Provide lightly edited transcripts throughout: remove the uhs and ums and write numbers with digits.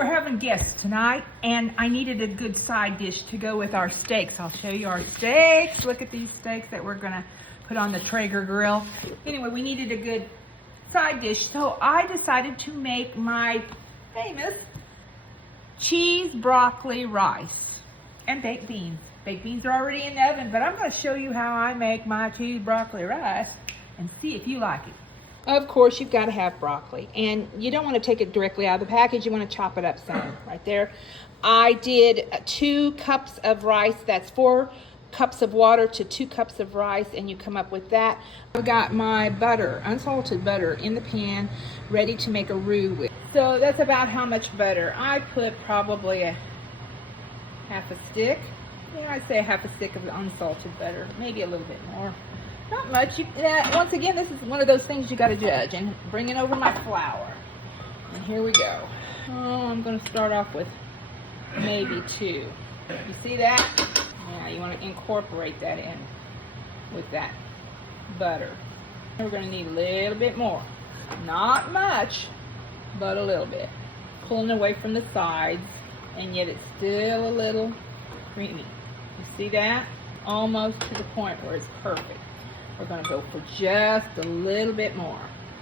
we're having guests tonight, and I needed a good side dish to go with our steaks. I'll show you our steaks. Look at these steaks that we're gonna put on the Traeger grill. Anyway, we needed a good side dish, so I decided to make my famous cheese broccoli rice and baked beans. Baked beans are already in the oven, but I'm gonna show you how I make my cheese broccoli rice and see if you like it. Of course, you've got to have broccoli, and you don't want to take it directly out of the package. You want to chop it up some right there. I did 2 cups of rice. That's 4 cups of water to 2 cups of rice, and you come up with that. I've got my butter, unsalted butter, in the pan, ready to make a roux with. So that's about how much butter. I put probably a half a stick. Yeah, I'd say a half a stick of unsalted butter, maybe a little bit more. Not much. Once again, this is one of those things you got to judge. And bringing over my flour. And here we go. Oh, I'm going to start off with maybe 2. You see that? Yeah, you want to incorporate that in with that butter. We're going to need a little bit more. Not much, but a little bit. Pulling away from the sides, and yet it's still a little creamy. You see that? Almost to the point where it's perfect. We're going to go for just a little bit more.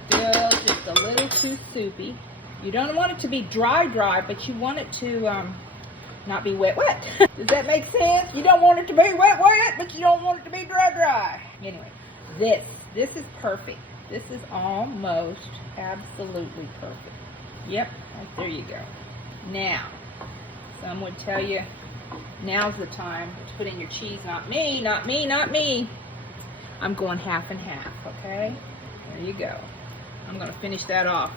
Still just a little too soupy. You don't want it to be dry, but you want it to not be wet. Does that make sense? You don't want it to be wet, but you don't want it to be dry. Anyway, this is perfect. This is almost absolutely perfect. Yep, right there you go. Now, some would tell you, now's the time to put in your cheese. Not me, not me, not me. I'm going half and half, okay? There you go. I'm going to finish that off.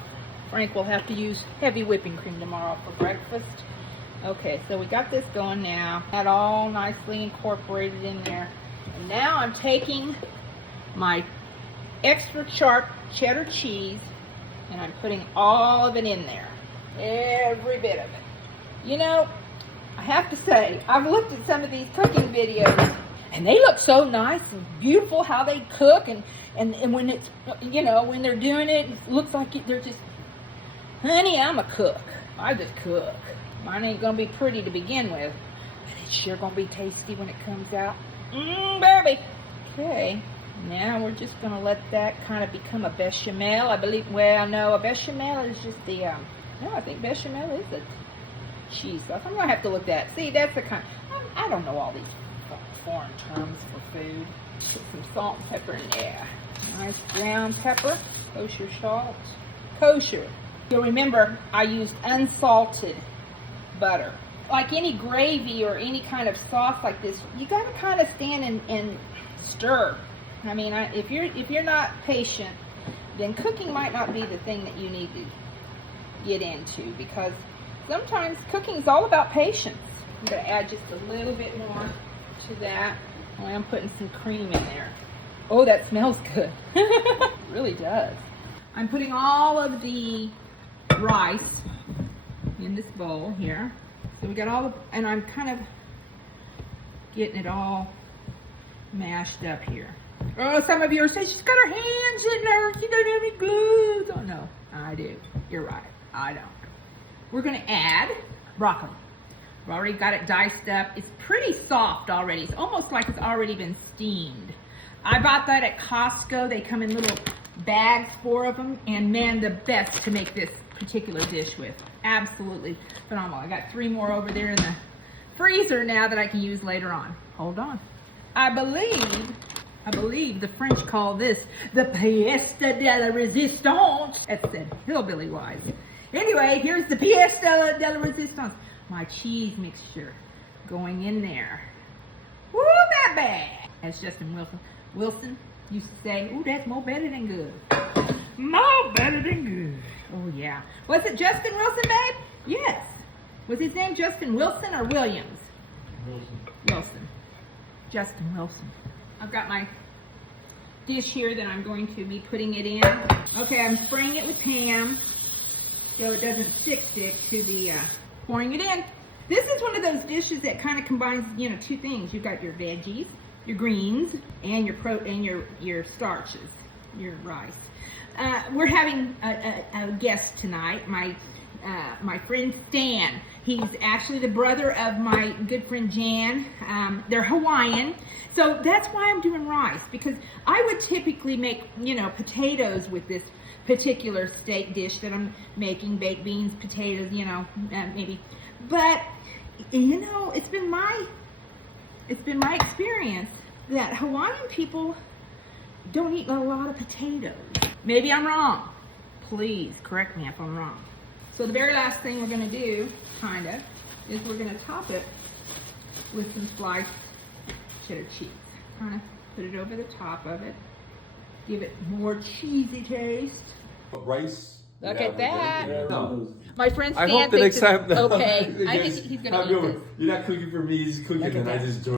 Frank will have to use heavy whipping cream tomorrow for breakfast. Okay, so we got this going now. That all nicely incorporated in there. And now I'm taking my extra sharp cheddar cheese, and I'm putting all of it in there. Every bit of it. You know, I have to say, I've looked at some of these cooking videos, and they look so nice and beautiful how they cook, and when it's, you know, when they're doing it, it looks like they're just, honey, I'm a cook. I just cook. Mine ain't gonna be pretty to begin with, but it's sure gonna be tasty when it comes out. Baby. Okay, now we're just gonna let that kind of become a bechamel. I believe, well, no, a bechamel is just the, no, I think bechamel is the cheese sauce. I'm gonna have to look at that. See, that's the kind, I don't know all these foreign terms for food. Put some salt and pepper in there. Nice ground pepper, kosher salt, kosher. You'll remember I used unsalted butter. Like any gravy or any kind of sauce like this, you got to kind of stand and stir. I mean, if you're not patient, then cooking might not be the thing that you need to get into, because sometimes cooking is all about patience. I'm going to add just a little bit more to that. I'm putting some cream in there. Oh, that smells good. It really does. I'm putting all of the rice in this bowl here. So we got all the, and I'm kind of getting it all mashed up here. Oh, some of you are saying, she's got her hands in there. She doesn't have any glue. Oh, no, I do. You're right. I don't. We're going to add broccoli. I've already got it diced up. It's pretty soft already. It's almost like it's already been steamed. I bought that at Costco. They come in little bags, 4 of them, and man, the best to make this particular dish with. Absolutely phenomenal. I got 3 more over there in the freezer now that I can use later on. Hold on. I believe the French call this the pièce de la résistance. That's the hillbilly wise. Anyway, here's the pièce de la résistance. My cheese mixture going in there. Woo, baby! As Justin Wilson used to say, ooh, that's more better than good. More better than good. Oh, yeah. Was it Justin Wilson, babe? Yes. Was his name Justin Wilson or Williams? Wilson. Justin Wilson. I've got my dish here that I'm going to be putting it in. Okay, I'm spraying it with Pam so it doesn't stick to the pouring it in. This is one of those dishes that kind of combines, you know, 2 things. You've got your veggies, your greens, and your starches, your rice. We're having a guest tonight. My my friend Stan. He's actually the brother of my good friend Jan. They're Hawaiian. So that's why I'm doing rice, because I would typically make, you know, potatoes with this particular steak dish that I'm making, baked beans, potatoes, you know, maybe. But, you know, it's been my experience that Hawaiian people don't eat a lot of potatoes. Maybe I'm wrong. Please correct me if I'm wrong. So the very last thing we're gonna do, kinda, is we're gonna top it with some sliced cheddar cheese. Kinda put it over the top of it. Give it more cheesy taste. Rice. Look at that. No. My friend I Stan hope the thinks next time. it's okay. I think he's gonna eat this. You're not cooking for me, he's cooking, Look at and I that. just join.